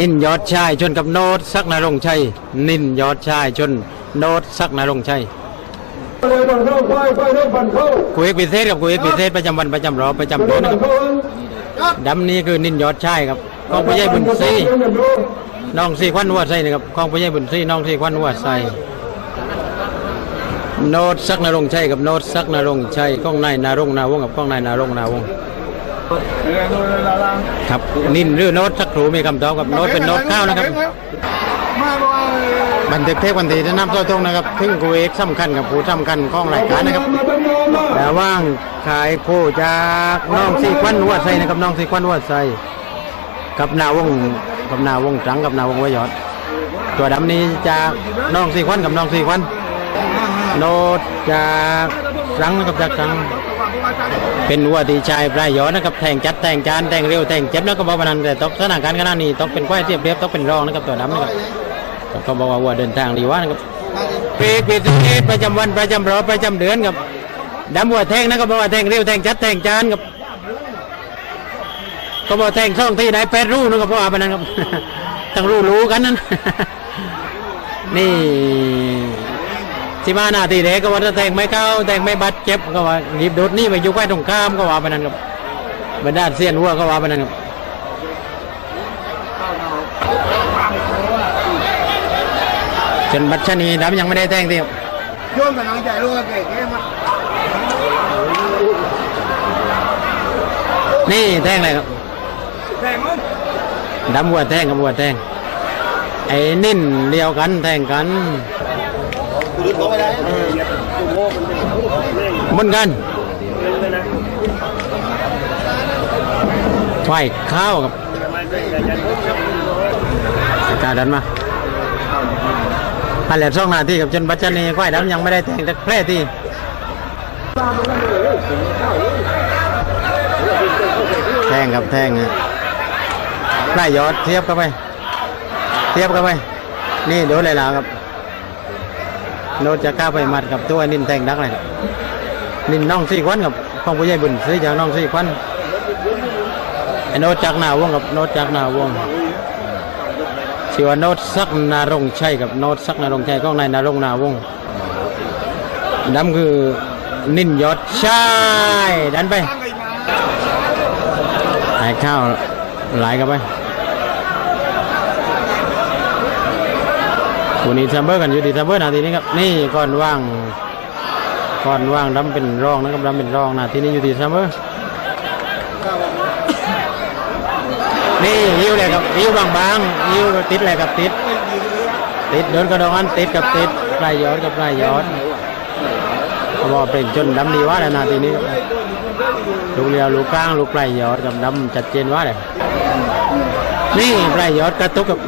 นินยอดชายชนกับโนดสักนรงชัยนินยอดชายชนโนดสักนรงชัยคุยกพิเศษกับคุยกพิเศษประจำวันประจำรอบประจำเดือนนะครับดำนี้คือนินยอดชายครับกองผู้ใหญ่บุญศรีน้องสีควันหัวใส่นะครับกองผู้ใหญ่บุญศรีน้องสีควันหัวใส่โนดสักนรงชัยกับโนดสักนรงชัยกองนายนารงนาวงกับกองนายนารงนาวง ครับนินหรือโน้ตสักครู่มีคำตอบกับโน้ตเป็นโน้ตข้าวนะครับบันทึกเทปวันที่จะนำตัวตรงนะครับถึงกูเอกสำคัญกับผู้สำคัญของรายการนะครับแต่ว่างขายผู้จากน้องสีควันหัวใส่นะครับน้องสีควันหัวใส่กับนาวงกับนาวงจังกับนาวงไวยอด ตัวดำนี้จากน้องสีควันกับน้องสีควันโน้ตจากจังนะครับจากจัง เป็นวัวที่ชายปลายยอดนะครับแทงจัดแทงจานแทงเร็วแทงเจ็บแล้วก็บอกว่านั้นแต่ตกสถานการณ์ขนาดนี้ต้องเป็นควายเทียบเรียบต้องเป็นรองนะครับตัวดำนะครับก็บอกว่าวัวเดินทางดีว่านะครับปีปีปีประจำวันประจำรอประจำเดือนครับดำวัวแทงนะครับบอกว่าแทงเร็วแทงจัดแทงจานครับก็บอกแทงช่องที่ไหนแปดรูนะครับเพราะว่าปานนั้นครับต้องรู้รู้กันนั้นนี่ สิมาหนาทีเด็กก็ว่าถ้าแทงไม่เข้าแทงไม่บาดเจ็บก็ว่าหยิบดูดนี่ไปอยู่ใกล้ตรงข้ามก็ว่าไปนั่นครับบรรดาเสียนวัวก็ว่าไปนั่นครับจนบัตรชนีดำยังไม่ได้แทงทีครับโยนกำลังใจลูกเก๋ๆมานี่แทงอะไรครับแข่งมั้งดำวัวแทงกับวัวแทงไอ้นิ่นเดียวกันแทงกัน เหมือนกันไฟข้าวกับกาดันมาพันแหลมสองนาทีกับจนบัจจานีควายดำยังไม่ได้แทงแต่แพร่ที่แทงกับแทงฮะไล่ยอดเทียบเข้าไป เทียบเข้าไป นี่โดนเลยล่ะครับ โนจะก้าไปมัดกับตัวนินแทงดักเลยนินน้องสี่ควันกับของผู้ใหญ่บุญซื้อจากน้องสี่ควันโนจากนาวงกับโนจากนาวงชื่อว่าโนตสักนารงชัยกับโนตสักนารงชัยของนนารงนาวงดำคือนินยอดชายดันไปหายข้าวไหลกันไป วันนี้ซัมเบอร์กันอยู่ดีซัมเบอร์นาทีนี้ครับนี่ก่อนว่างก่อนว่างดำเป็นรองนะครับดำเป็นรองนาทีนี้อยู่ดีซัมเบอร์นี่ยิ้วเลยครับยิ้วบางๆยิ้วติดเลยครับติด ติดเดินกระดอนติดกับติดปลายยอดกับปลายยอดเขาบอเป็นจนดำดีว่าแล้วนาทีนี้ลูกเรียวลูกกลางลูกปลายยอดกับดำชัดเจนว่าเลยนี่ปลายยอดกระตุกกับ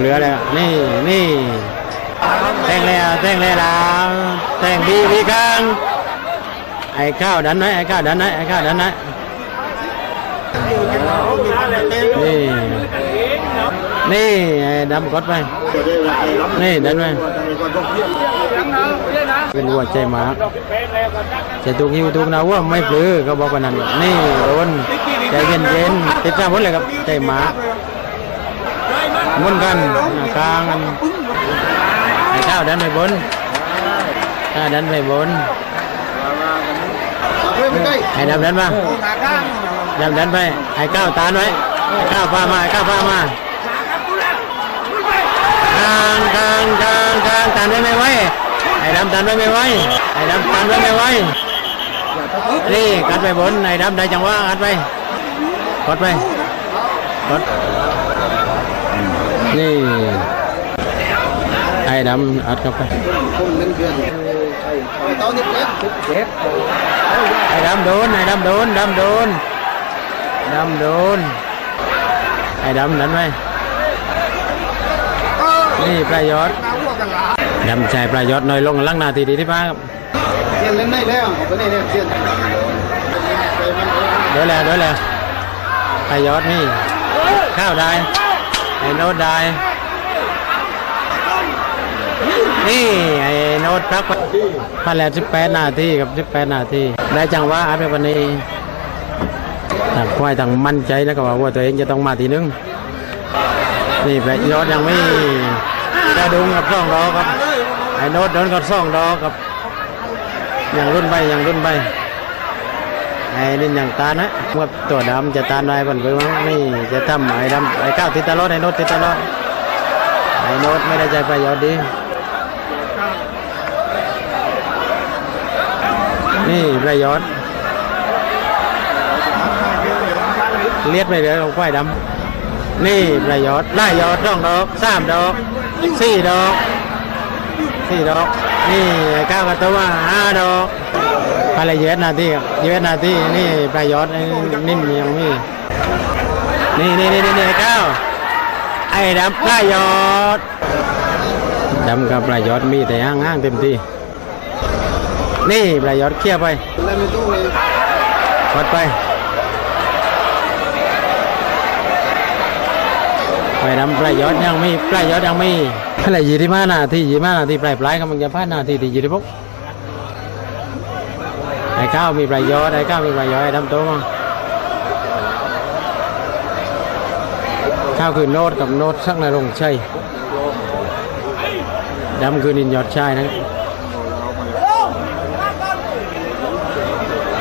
เหลือเลยนี่นี่แทงเลยอ่แทงแล้วแทงดีดีกลางไอ้ข้าวดันไหมไอ้ข้าวดันไหมไอ้ข้าวดันไหมนี่นี่ไอ้ดำกดไปนี่ดันไปเป็นวัวใจหมาจะถูกหิวถูกนาวัวไม่ปลื้อเขาบอกว่านั้นนี่โดนใจเย็นเย็นๆติดตามพ้นเลยครับใจหมา หมุนกันกลางกันไอ้ข้าวดันไปบนข้าวดันไปบนเฮ้ยไม่ได้ไอ้ดำดันมาดำดันไปไอ้ก้าวตานไว้ไอ้ก้าวพามาไอ้ก้าวพามาทางทางทางทางตานไว้ไม่ไหวไอ้ดำตานไว้ไม่ไหวไอ้ดำตานไว้ไม่ไหวนี่กัดไปบนไอ้ดำได้จังหวะกัดไปกดไปกด นี่ไอ้ดำอัดเข้าไปไอ้ดำโดนไอ้ดำโดนดำโดนดำโดนไอ้ดำนั้นไหมนี่ปลายยอดดำชายปลายยอดน้อยลงลังนาทีดีที่ป้าครับเสียนเล่นได้แล้วตัวนี้เนี่ยเสียนเดี๋ยวแหละเดี๋ยวแหละปลายยอดนี่ข้าวได้ ไอ้โน้ตได้นี่ไอ้โน้ตพักไปพันแล้วสิบแปดนาทีกับสิบแปดนาทีได้จังหวะอัดไปวันนี้ต่างควายต่างมั่นใจแล้วก็ว่าว่าตัวเองจะต้องมาทีนึงนี่แปะยอดยังไม่กระดุงกับซ่องดอกครับไอ้โน้ตโดนกับซ่องดอกครับยังรุ่นไปยังรุ่นไไอ้นี่ยังตานะว่าตัวดำจะตานได้บันเบืองนี่จะทำไอ้ดำไอ้ก้าวติดตลอดไอ้โน้ตติดตลอดไอ้โน้ตไม่ได้ใจประโยชน์ดีนี่ประโยชน์เลียดไปเลยของควายดำนี่ประโยชน์ได้ยอดสองดอกสามดอกสี่ดอกสี่ดอกนี่ไอ้ก้าวกระตัวห้าดอก อะไรเยอะนาทีครับเยอะนาทีนี่ประโยชน์ไอ้นิ่มยังมีนี่นี่นี่นี่ไอ้ก้าไอ้ดำประโยชน์ดำกับประโยชน์มีแต่ห้างห้างเต็มที่นี่ประโยชน์เคลียร์ไปแล้วไม่ต้อดไปไปนำประโยชน์ยังมีประโยชน์ยังมีอะไรยี่ที่มานาที่ยี่มานาที่ปลายปลายกำลังจะพลาดนาที่ที่ยี่ที่พก ข้าวมีประโยชน์ไอ้ข้าวมีประโยชน์ไอ้ดำโตมาข้าวคือโนดกับโนดสักนรงค์ชัยดำคือนินยอดชายนะครับ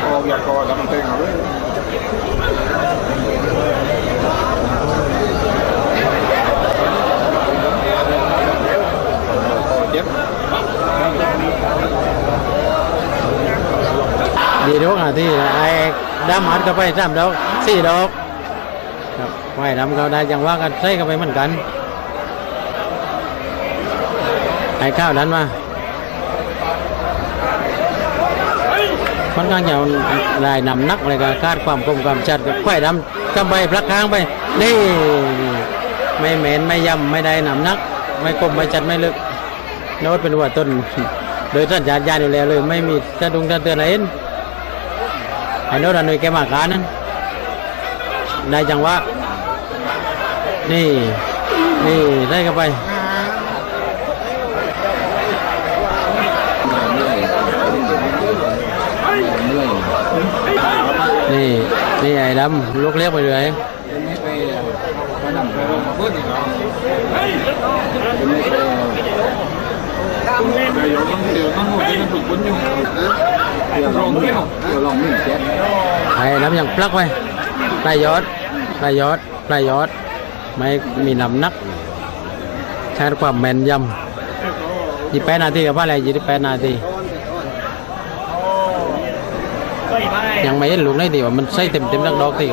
ออกอยากกอดแล้วมันเต็งเอาเลยเจ็บ ดีดอกอะ ที่ไอ้ดำหัดเข้าไปสามดอกสี่ดอกครับไว้ดำเขาได้จังว่ากันใส่เข้าไปเหมือนกันไอ้ข้าวดันมาค่อนข้างจะได้นำนักเลยก็คาดความคมความชัดกับไข่ดำกำไปพลักค้างไปนี่ไม่เหม็นไม่ย่ำไม่ได้นำนัก ไม่คมไม่จัดไม่ลึกโน้ตเป็นหัวต้น โดยท่านญาติญาณอยู่แล้วเลย ไม่มีสะดุงสะเตือนอะไรเห็น ไอ้โน้ตอันนี้แกมาการนั้นได้จังหวะนี่นี่ได้เข้าไปนี่นี่ไอ้ดำลูกเลี้ยงไปเลยลองไม่ลองไม่เจ็บ ไอ้ำยังปลักไปปลายยอดปลายยอดปลายยอด ไม่มีน้ำหนัก ใช้ความแม่นยำยี่แปดนาทีกับพ่ออะไรยี่แปดนาทียังไม่เห็นลูกได้ดีว่ามันใส่เต็มเต็มนักดอกที่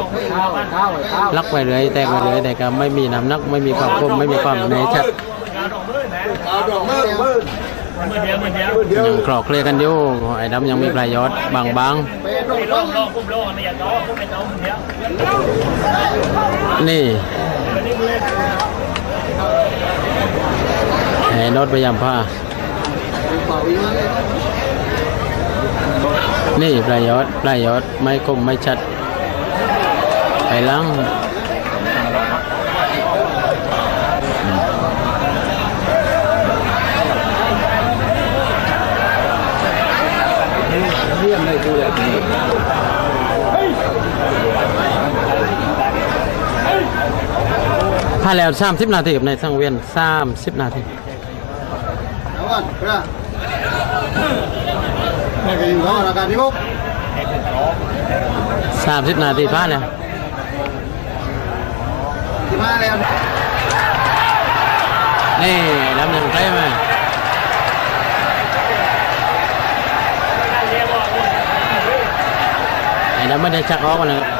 ลักไปเลยแต่งไปเลยแต่ก็ไม่มีน้ำนักไม่มีความคมไม่มีความแน่ชัด ยังคลอกเคลียร์กันอยู่ไอ้ดำยังมีปลายยอดบางบางเป็นดอกๆนี่ไอ้โนดพยายามพาเป่าอีกนี่ปลายยอดปลายยอดไม่คมไม่ชัดไปหลัง ผ่านแล้ว30นาทีในสังเวียน30นาทีสามสิบนาทีผ่านแล้วผ่านแล้วนี่ลำหนึ่งใช่ไหมไอ้ลำไม่ได้ชักออกเลยครับ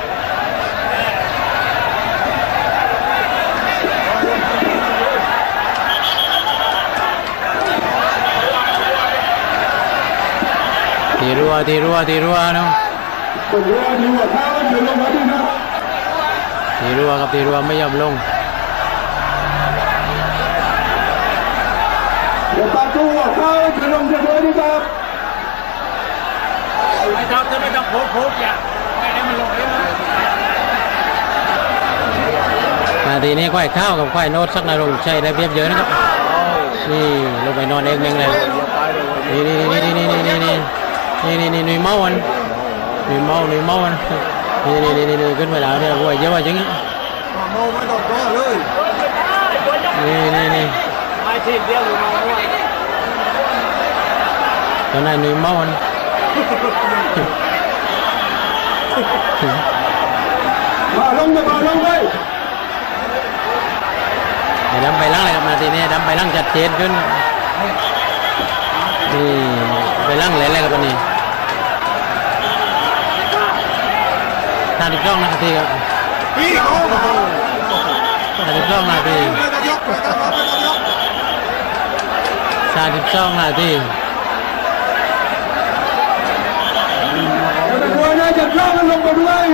รัวทีรัวทีรัวเนาะคนเรือดีกว่าข้าวเดินลงมาดีนะทีรัวกับทีรัวไม่ยอมลงเดี๋ยวปาจูว่าข้าวเดินลงจะเดินดีครับไม่ต้องไม่ต้องโพสต์โพสต์อย่าไม่ให้มันลงเลยนะนาทีนี้ควายข้าวกับควายโน้ตสักนารงค์ใช้ได้เปรียบเยอะนะครับนี่ลงไปนอนเองเองเลยนี่นี่นี่นี่ นี่นี่นี่นี่นี่นี่นี่เมาวันนี่เมานี่เมาวันนี่นี่นี่นี่ขึ้นไปแล้วเนี่ยวัวเยอะว่าจริงโมไม่ต้องรอเลยนี่นี่นี่ไม่ทีเดียวหรือน้องด้วยตอนนั้นหนุ่เมามันมาลงจะมาลงเลยไอ้ดำไปลังเลยครับนาทีนี้ดำไปลังจัดเจนขึ้นนี่ไปลังเลยเลยครับวันนี้ ทานอีกรอบนาทีครับพี่โอ้โหทานอีกรอบนาทีไม่ต้องยกไม่ต้องยกไม่ต้องยกทานอีกรอบนาทีจะด้วยนะจะเข้าลงมาด้วย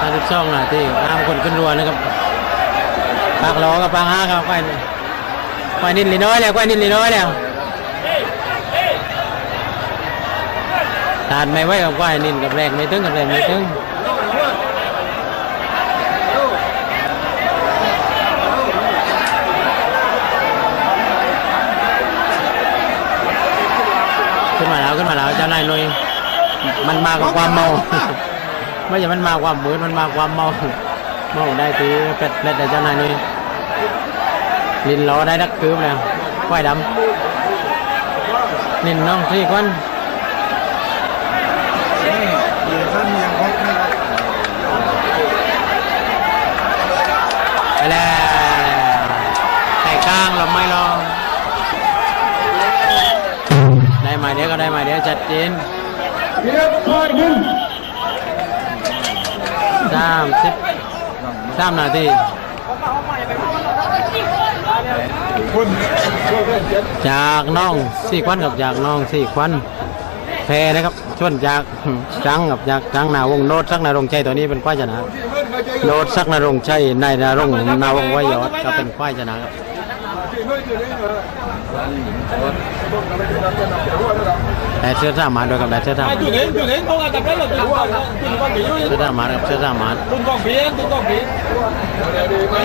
ทานอีกรอบนาทีห้ามคนขึ้นรัวนะครับปากล้อกับปากห้าครับควายควายนิดลีน้อยแล้วควายนิดลีน้อยแล้ว ทานไม่ไหวกับควายนินกับแรงไม่ถึงกับแรงไม่ถึงขึ้นมาแล้วขึ้นมาแล้วเจ้านายหนุยมันมากับความเมาไม่ใช่มันมาความมืดมันมาความเมาเมาได้ทีเป็ดเป็ดแต่เจ้านายหนุยลินล้อได้ดักคืบแล้วควายดำนินน้องสี่คน เดี๋ยวท่านยังพบนะครับ ไปแล้วไข่ก้างเราไม่รอง ได้มาเดี๋ยวก็ได้มาเดี๋ยวจัดเจนเรียบร้อยขึ้นสามสิบสามนาทีคุณช่วยเพื่อนเจ็ดจากน้องสี่ควันกับจากน้องสี่ควันแพรนะครับชวนจากจังกับจากจังนาวงโนดสักนารงชัยตัวนี้เป็นควายชนะ โนดสักนารงชัยนายนารงนาวงวยอดก็เป็นควายชนะครับแต่เสื้อสามาด้วยกับแต่เสื้อสามาจุดเห็นจุดเห็นตรกันกับนั้นเราจุดกล้งกองผีอยู่เสื้อสามารั